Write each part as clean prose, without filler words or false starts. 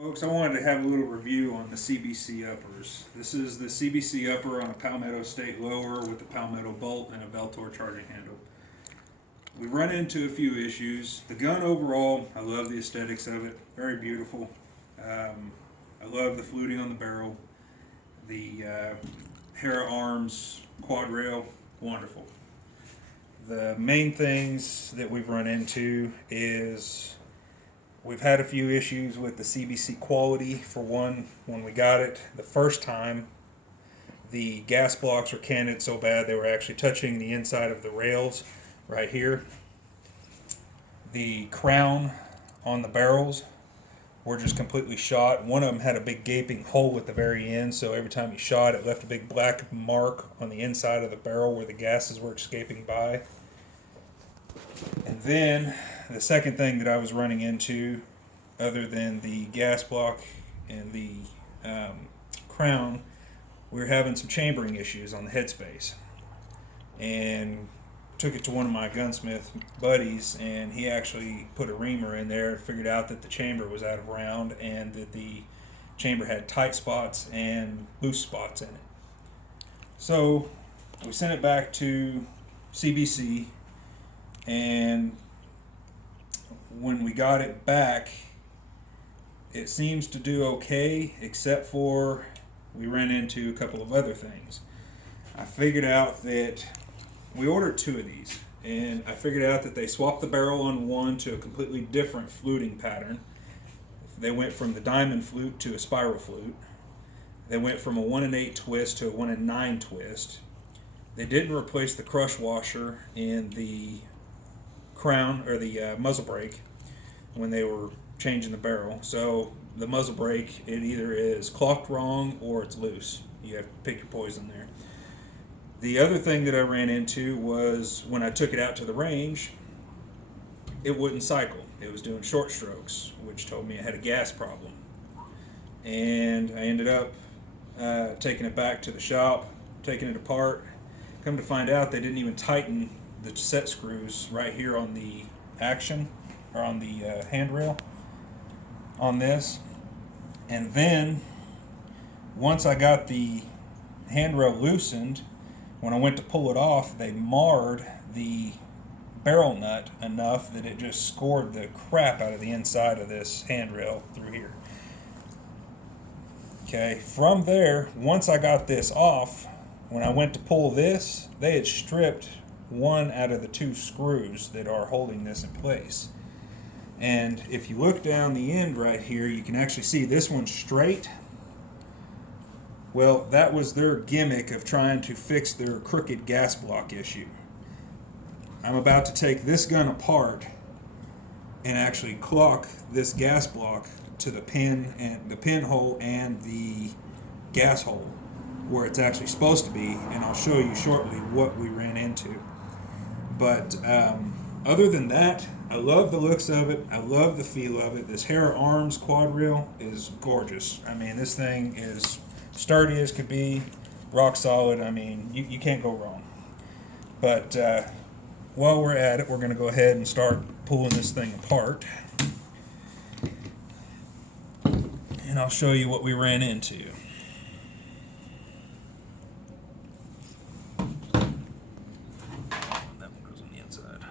Folks, I wanted to have a little review on the CBC uppers. This is the CBC upper on a Palmetto State lower with the Palmetto bolt and a Veltor charging handle. We run into a few issues. The gun overall, I love the aesthetics of it. Very beautiful. I love the fluting on the barrel. The Hera arms, quad rail, wonderful. The main things that we've run into is we've had a few issues with the CBC quality. For one, when we got it the first time, the gas blocks were canted so bad they were actually touching the inside of the rails right here. The crown on the barrels were just completely shot. One of them had a big gaping hole at the very end, so every time you shot it left a big black mark on the inside of the barrel where the gases were escaping by. And then the second thing that I was running into, other than the gas block and the crown, we were having some chambering issues on the headspace. And took it to one of my gunsmith buddies, and he actually put a reamer in there, figured out that the chamber was out of round and that the chamber had tight spots and loose spots in it. So we sent it back to CBC, and when we got it back, it seems to do okay, except for we ran into a couple of other things. I figured out that we ordered two of these, and I figured out that they swapped the barrel on one to a completely different fluting pattern. They went from the diamond flute to a spiral flute. They went from a 1 8 twist to a 1 9 twist. They didn't replace the crush washer in the crown or the muzzle brake when they were changing the barrel. So the muzzle brake, it either is clocked wrong or it's loose. You have to pick your poison there. The other thing that I ran into was when I took it out to the range, it wouldn't cycle. It was doing short strokes, which told me I had a gas problem. And I ended up taking it back to the shop, taking it apart. Come to find out, they didn't even tighten the set screws right here on the action, or on the handrail on this. And then, once I got the handrail loosened, when I went to pull it off, they marred the barrel nut enough that it just scored the crap out of the inside of this handrail through here. Okay, from there, once I got this off, when I went to pull this, they had stripped one out of the two screws that are holding this in place. And if you look down the end right here, you can actually see this one's straight. Well, that was their gimmick of trying to fix their crooked gas block issue. I'm about to take this gun apart and actually clock this gas block to the pin and the pinhole and the gas hole where it's actually supposed to be, and I'll show you shortly what we ran into. But other than that, I love the looks of it. I love the feel of it. This Hera Arms quad rail is gorgeous. I mean, this thing is sturdy as could be, rock solid. I mean, you can't go wrong. But while we're at it, we're going to go ahead and start pulling this thing apart. And I'll show you what we ran into. That one goes on the inside.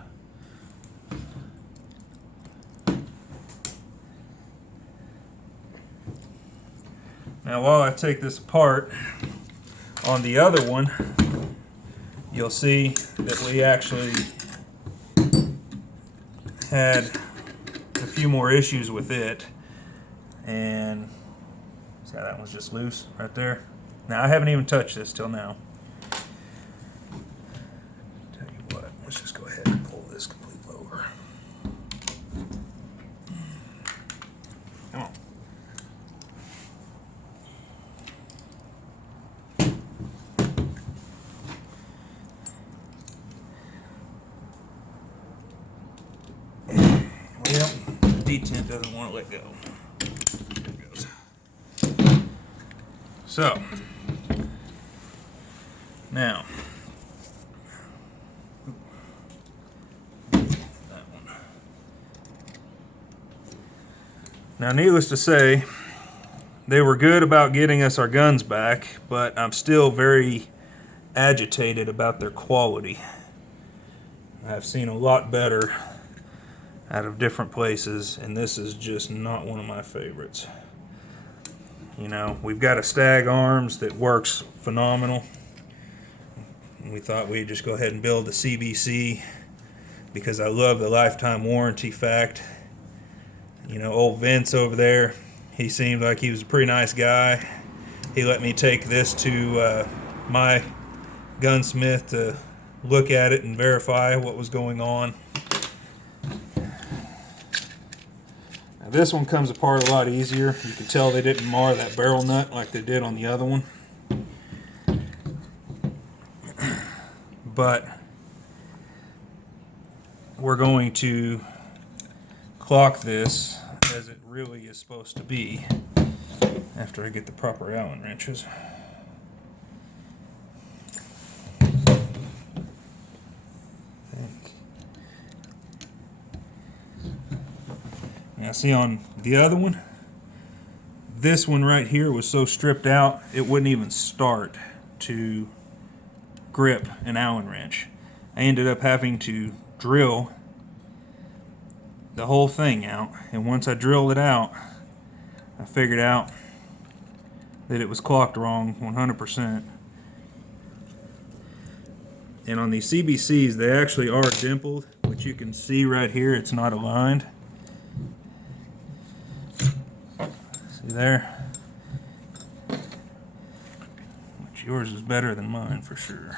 Now, while I take this apart, on the other one, you'll see that we actually had a few more issues with it. And see how that one's just loose right there? Now, I haven't even touched this till now. Tell you what, let's just go ahead and pull this completely over. Come on. Well, the detent doesn't want to let go. There it goes. So, now, that one. Now, needless to say, they were good about getting us our guns back, but I'm still very agitated about their quality. I've seen a lot better out of different places, and this is just not one of my favorites. You know, we've got a Stag Arms that works phenomenal. We thought we'd just go ahead and build a CBC because I love the lifetime warranty fact. You know, old Vince over there, he seemed like he was a pretty nice guy. He let me take this to my gunsmith to look at it and verify what was going on. Now this one comes apart a lot easier. You can tell they didn't mar that barrel nut like they did on the other one. But we're going to clock this as it really is supposed to be after I get the proper Allen wrenches. Now see, on the other one, this one right here was so stripped out it wouldn't even start to grip an Allen wrench. I ended up having to drill the whole thing out, and once I drilled it out, I figured out that it was clocked wrong 100%. And on these CBCs, they actually are dimpled, which you can see right here. It's not aligned. See there? Which yours is better than mine for sure.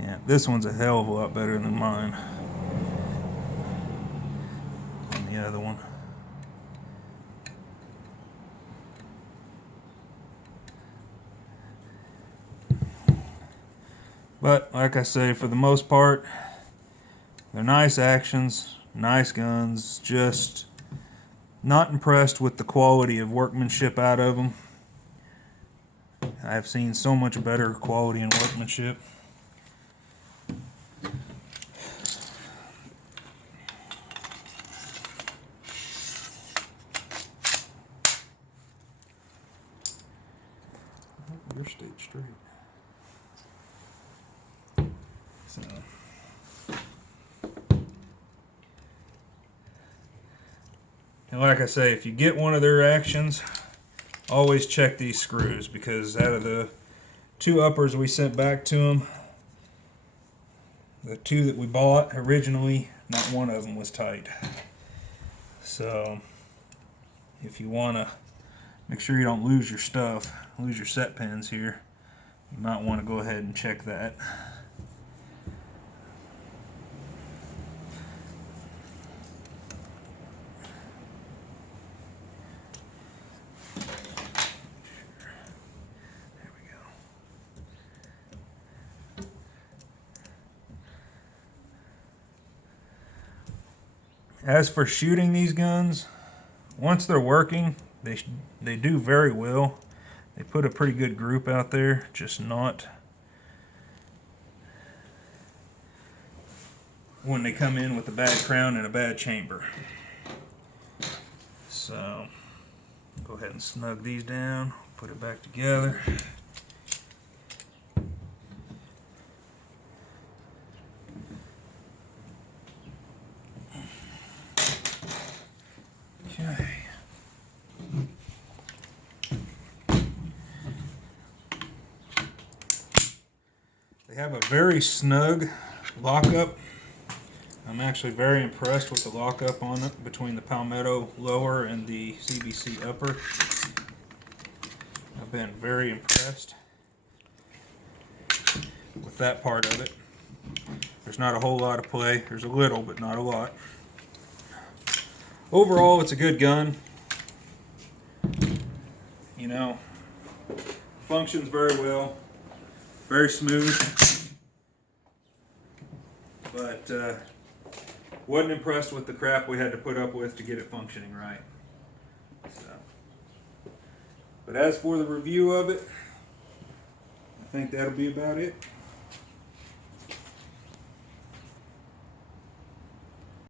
Yeah, this one's a hell of a lot better than mine. And the other one. But like I say, for the most part, they're nice actions, nice guns, just not impressed with the quality of workmanship out of them. I've seen so much better quality and workmanship. You're stayed straight. So. And like I say, if you get one of their actions, always check these screws, because out of the 2 uppers we sent back to them, the 2 that we bought originally, not one of them was tight. So if you want to make sure you don't lose your stuff, lose your set pins here, you might want to go ahead and check that. As for shooting these guns, once they're working, they do very well. They put a pretty good group out there, just not when they come in with a bad crown and a bad chamber. So, go ahead and snug these down, put it back together. Okay. They have a very snug lockup. I'm actually very impressed with the lockup on it between the Palmetto lower and the CBC upper. I've been very impressed with that part of it. There's not a whole lot of play. There's a little, but not a lot. Overall, it's a good gun. You know, functions very well, very smooth, but wasn't impressed with the crap we had to put up with to get it functioning right. So, but as for the review of it, think that'll be about it.